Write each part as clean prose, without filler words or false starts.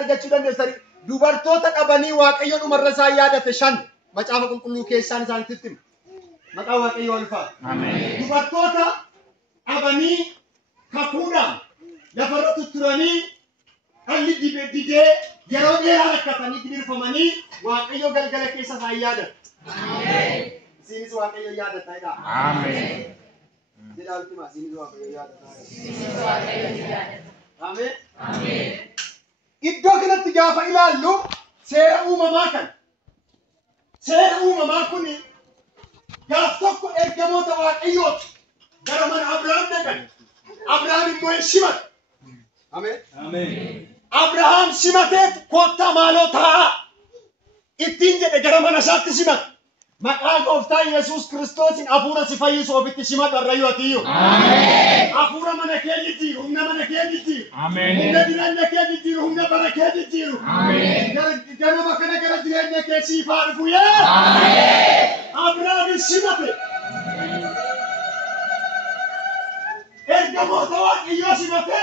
argachuu dandeessani dubartoota qabanii waaqayyo dhumarra isaa yaadate 5 macaafa qulqulluu keessaan isaanitti hima. Maqaa waaqayyo ulfaa. Ameen. Dubartoota qabanii kakuudhaan lafarra tutturanii dhalli didee yeroo dheeraa rakkatanii dibirfamanii waaqayyo galgala keessa isaa yaadata. Ameen. Isinis waaqayyo yaadata. Ameen. Jedhaa ultima isinis waaqayyo yaadata. Ameen. Ameen. Iddoo kanatti gaafa ilaallu seera uumamaa kan. Seera uumamaa kun gaaf tokko ergamoota waaqayyooti gara mana Abrahaam dhaqan. Abrahaam immoo simate. Ameen. Ameen. Abrahaam simateet kottaa maaloo taa'aa ittiin jedhe gara mana isaatti simate. Maqaa gooftaa Yesuus Kiristoosin hafuura si fayyisu ofitti simatu arrayyuu atiyyu. Ameen. Hafuura mana kee jijjiiru, humna mana kee jijjiiru. Ameen. Humna jireenya kee jijjiiru, humna bara kee jijjiiru. Ameen. Ganama kana gara jireenya kee siifaa dhufu yaa. Ameen. Abrahaam simate. Ergamoota waaqayyoo simate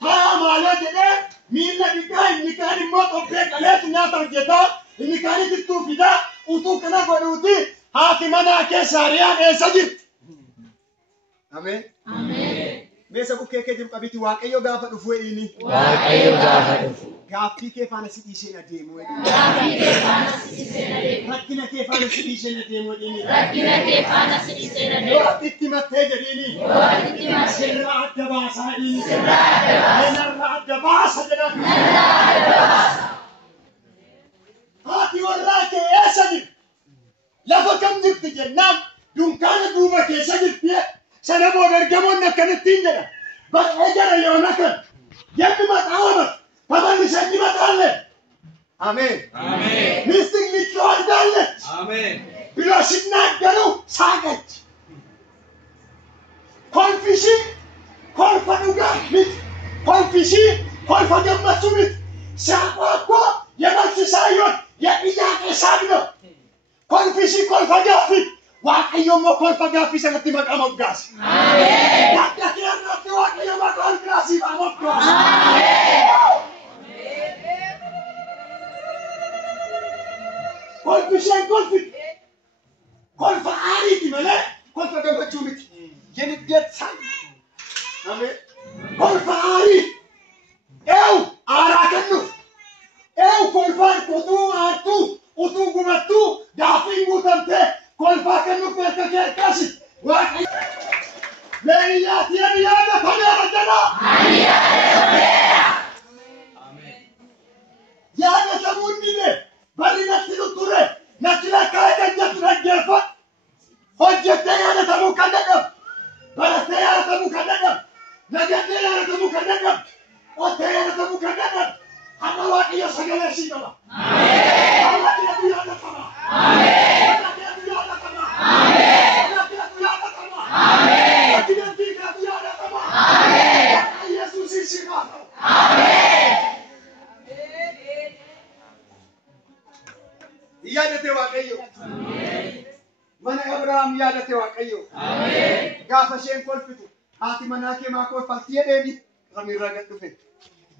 haa maaloo jedhee miilla dhiqaa inni kaan immoo qophee qaleetu nyaata hojjetaa inni kaan ittuu fidaa utuu kana godhuuti haati manaa keessa hariyaan eessa jirti. Ameen. Ameen. Meesa bukkee kee jiru qabiti waaqayyo gaafa dhufu inni. Waaqayyo gaafa dhufu. Gaaffii kee faana si dhiiseen adeemu. Gaaffii kee faana si dhiiseen adeemu. Rakkina kee faana si dhiiseen adeemu inni. Rakkina kee faana si dhiiseen adeemu. Yoo itti mattee jedhini. Yoo itti mattee. Sirraa adda baasaa inni. Sirraa adda baasa. Narraa adda baasa jedhan. Narraa adda baasa. Haati warraa kee eessa jirti? Lafa kam jirti jennaan dunkaana duuba keessa jirti. Sana booda ergamoonni akkanattiin jedhan. Baay'ee jara yoona kan. Yanni maxaawamatu. Tamanni sanni maxaalle. Ameen. Ameen. Mistikni iddoo addaalle. Ameen. Biloo sinnaan garuu saaqachi. Kolfishii kolfa dhugaa miti. Kolfishii kolfa gammachuu miti. Saaqoo akkoo yemalchisaa yoon yadhiyaaqee saaqno. Kolfishii kolfa gaaffii. Waaqayyo immoo kolfa gaaffii sanatti maqaa moggaase. Ameen. Gadda kee irratti waaqayyo maqaa moggaasiif moggaase. Ameen. Kolfisheen kolfi. Kolfa aariiti malee kolfa gammachuu miti. Yeniddeet san. Ameen. Kolfa aarii. Eewu aaraa kennuuf. Eewu kolfaan utuu aartuu utuu gubattuu gaaffii guutamtee kolfaa kennuuf beekta kee akkasi. Waaqayyo. Leeyyaati ani yaadatameera jedha. Ani yaadatameera. Ameen. Yaadatamuu hin dhibee. Bari natti ture natti lakkaa'ee dhaggeeffatu dhaggeeffatu hojjettee yaadatamuu kan dadhabu barattee yaadatamuu kan dadhabu nagattee yaadatamuu kan dadhabu qottee yaadatamuu kan dadhabu hamma waaqayyo sagalee sii qaba. Ameen. Hamma keetu yaadatama. Ameen. Hamma keetu yaadatama. Ameen. Hamma keetu yaadatama. Ameen. Atidantii keetu yaadatama. Ameen. Akka Yesuusii si qaatu. Ameen. Yaadate waaqayyo. Ameen. Mana Abrahaam yaadate waaqayyo. Ameen. Gaafa isheen kolfitu haati manaa kee maa kolfalti jedheeni samiirraa gad dhufe.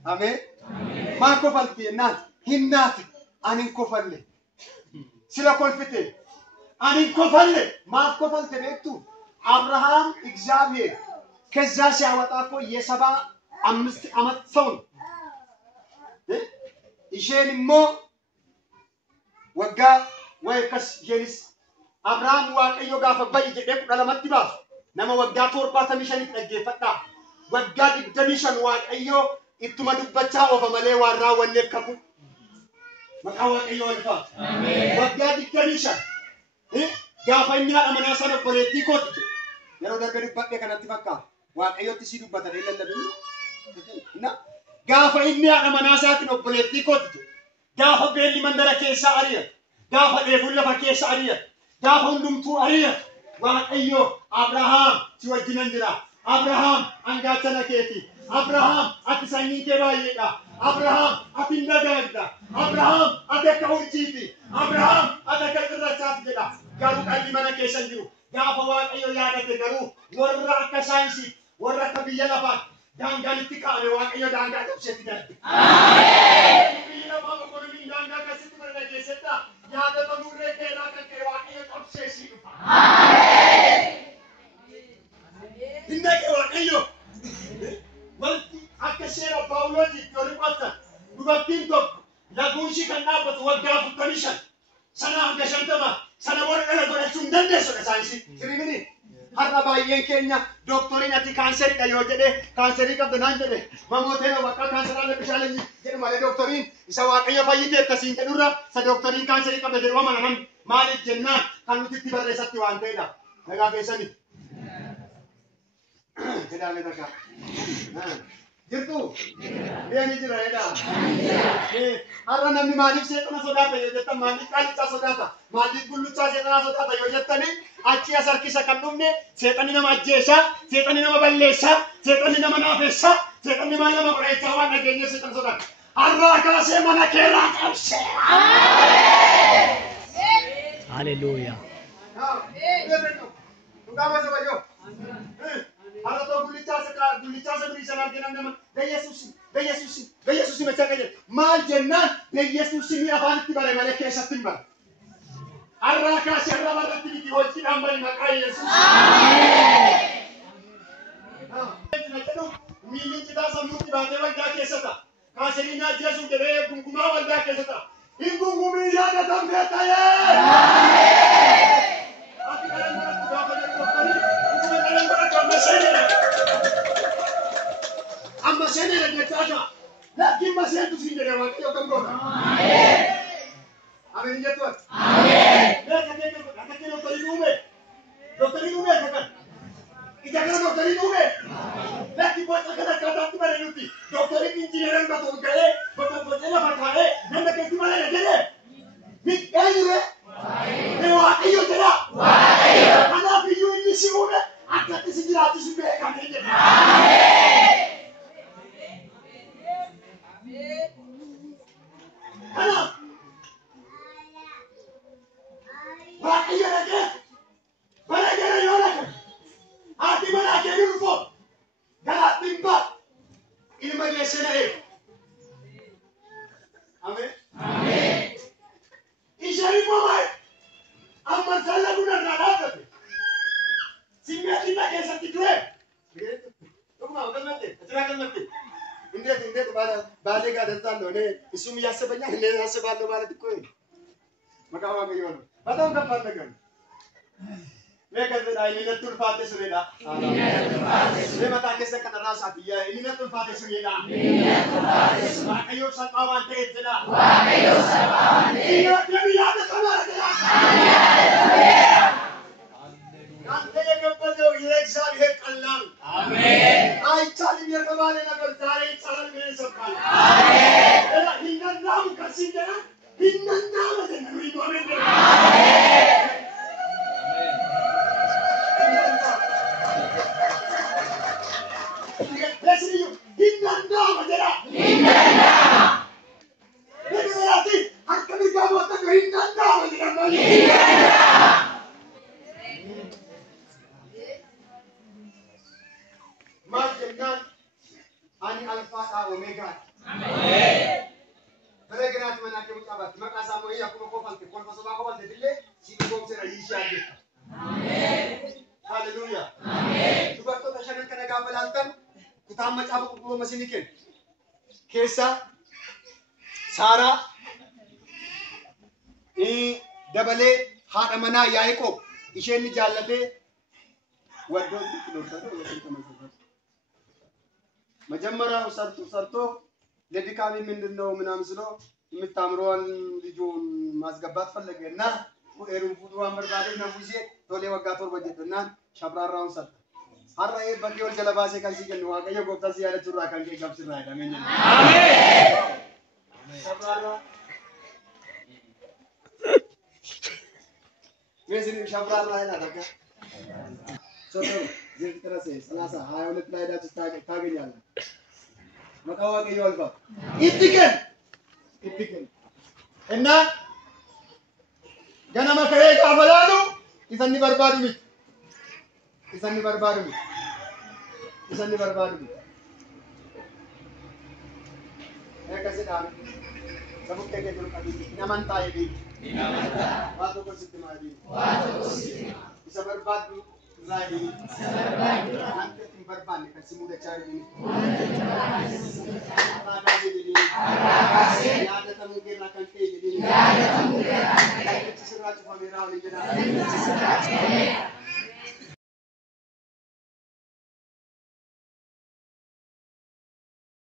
Ameen. Maa kolfalti jennaan hinnaati ani hin kofalle. Sila kolfite ani hin kofalle maaf kofalte beektu አብርሃም እግዚአብሔር ከዛ ሲያወጣ እኮ የ75 ዓመት ሰው ነው። ኢሼንሞ ወጋ ወይ ከስ ጀሊስ አብርሃም ዋቀዮ ጋፈ በይ ጀደ ቁለመት ባስ ነመ ወጋ ቶርባ ተሚሸን ይጠገፈጣ ወጋ ድደሚሸን ዋቀዮ ኢቱማ ዱበቻ ኦፈመሌ ዋራ ወነከኩ መቃ ዋቀዮ አልፋ አሜን ወጋ ድደሚሸን ጋፈኛ አመናሰነ ፖለቲኮት የሮ ደገ ድበደ ከነቲ ፈካ ዋቀዮ ትሲ ዱበተ ለለለብ እና ጋፈኛ አመናሳት ነው ፖለቲኮት ጋፈ ቤሊ መንደረ ኬሳ አሪያ ጋፈ ደፉለ ፈኬሳ አሪያ ጋፈ ሁሉምቱ አሪያ ዋቀዮ አብርሃም ሲወጅነን ጅራ አብርሃም አንጋተነ ኬቲ አብርሃም አትሰኝን ከባይዳ አብርሃም አትንደጋግዳ አብርሃም አተከውጪቲ አብርሃም አተከጥረቻት ጀዳ ጋሩ ቀሊ መነ ኬሰን ጅሩ ጋፈ ዋቀዮ ያደተ ገሩ ወራ ከሳይንሲ ወራ ከብየለፋት daangaan itti kaa'ame waaqayyo daangaa cabseetti darbe. Ameen. Biyyi lafaa boqonnamiin daangaa akkasitti bara dhageessetta yaadata murree keerraa kan ka'e waaqayyo cabsee sii dhufa. Ameen. Hinna kee waaqayyo wanti akka seera Paawuloositti yoo dhiqatan dubartiin tokko laguunshii kan dhaabbatu waggaa 45 sana hanga 50 sana warra dhala godhachuu hin dandeessudha saayinsii. Sirriimini har'a baay'een keenya dooktoriin ati kaanseridha yoo jedhe kaanserii qabda naan jedhe mamooteen bakka kaanseraan bishaan jedhu malee dooktoriin isa waaqayyo fayyitee akkasiin jedhurra isa dooktoriin kaanserii qabda jedhu amanaman maaliif jennaan kan nuti itti barreessatti waan ta'edha. Nagaa keessanii. Jedhamee takka. Jirtu? Biyya jira jedha. Har'a namni maaliif seexana sodaata yoo jettan maaliif qaalichaa sodaata maaliif gulluchaa seexanaa sodaata yoo jettanii achi as harkisa kan dhumne seexanni nama ajjeesaa seexanni nama balleessaa seexanni nama naafessaa seexanni maal nama qoreessaa waan nageenya seexan sodaata. Har'a kaasee mana keerraa qabsee. Hallelujah. Dhugaa masa bayyoo. Har'a too gullichaa sabiriisan arginan nama Beyesuusi machaa qajeelcha. Maal jennaan Beyesuusi afaanitti bare malee keessatti hin bare. Har'a kaasee har'a barratti miti hojiidhaan bari maqaa Yesuus. Miilli citaa sammuutti baatee waldaa keessa ta'a. Kaasanii ajjeesuu jedhee gungumaa waldaa keessa ta'a. Hin gungumii yaadatamtee ta'ee. Ati kana mara gaafa jedhu gunguma kana mara gaafa seenedha. Amma seenedha jechaadha. Laakiin maseentu siin jedhee waaqayyo kan goota. Ameen jettuun. Akka doktorii uume kan. Ija kana doktorii uume. Laakiin boca kana akkataatti bare nuti. Doktorii injineeran batuun ga'ee bocee lafa kaa'ee nama keessi malee jedhee. Eenyuure? Waaqayyo jedha. Kanaaf iyyuu inni si uume akkatti si jiraachisu beekamee jedha. Kanaaf waaqayyo dhaqee bara gara yoo dhaqan haati manaa kee dhufoo garaa dhibbaa ilma geesse dha'ee. Ameen. Isheen immoo maal amma sallaguun irraa dhaabbate simmeetiin na keessatti ture. Dhuguma galmatte asirraa galmatte. Indeet baadee gaadasaan loonee isum yaasabanya illee yaasabaan loo baala xiqqoo maqaa waaqayyoon bataan kan faana galu. Meeqa jedhaa inni natti ulfaate sureedha. Mee mataa keessa kan irraa saatiyyaa inni natti ulfaate sureedha. Waaqayyoo salphaa waan ta'eef jedha. Inni yaada kamaara jedha. አንተ የገበዘው የእግዚአብሔር ቀላል አሜን አይቻልም የተባለ ነገር ዛሬ ይቻላል ብለን ሰብካል። አሜን ይነናም ከሲደና ይነናም ዘነሩ ይቆመን አሜን ለስዩ ይነናም ዘራ ይነና ለስራቲ አከብጋ ወጣ ይነናም ዘራ ይነና Majengan ani alfa ta omega. Amen. Beregerat manake mutabat makasa mo iya kuno ko falte kon faso ba ko falte dille si ko sera yisha de. Amen. Hallelujah. Amen. Dubarto ta shanan kana gabalantan kutam macaba ko masiniken. Kesa Sara dabale haadha manaa Yaaqoob isheen ni jaallate waddoon xiqqoo መጀመሪያ ሰርቶ ለድካሚ ምንድነው ምናምን ስሎ የምታምረዋን ልጁን ማስገባት ፈለገና ኤሩን ፉዱዋን መርባዴ ነው ጊዜ ቶሌ ወጋቶር በጀትና ሸብራራውን ሰጥ አራዬ በኪዮል ጀለባሴ ከዚህ ነው ዋቀየ ጎብታሲ ያለ ቱራ ካንጌ ጋብስራ አይዳመኝ አሜን ሸብራራ ወይስ ሸብራራ አይና ተካ ሶቶ ዝርጥረሰ 30 22 ላይ ዳት ታገኛለህ መቃዋቀ ይወልባ ይትከን እና ገና መከሬ ካፈላሉ ይሰኒ በርባዱ Kasih sabuk kayak gitu kan nyaman tayo din. Waktu ko si Timadi. Bisa berbadu lagi. Nanti tim berban kasi muda cari ini. Ada jadi. Ya ada mungkin akan kayak jadi. Itu sesuatu pemirsa ini.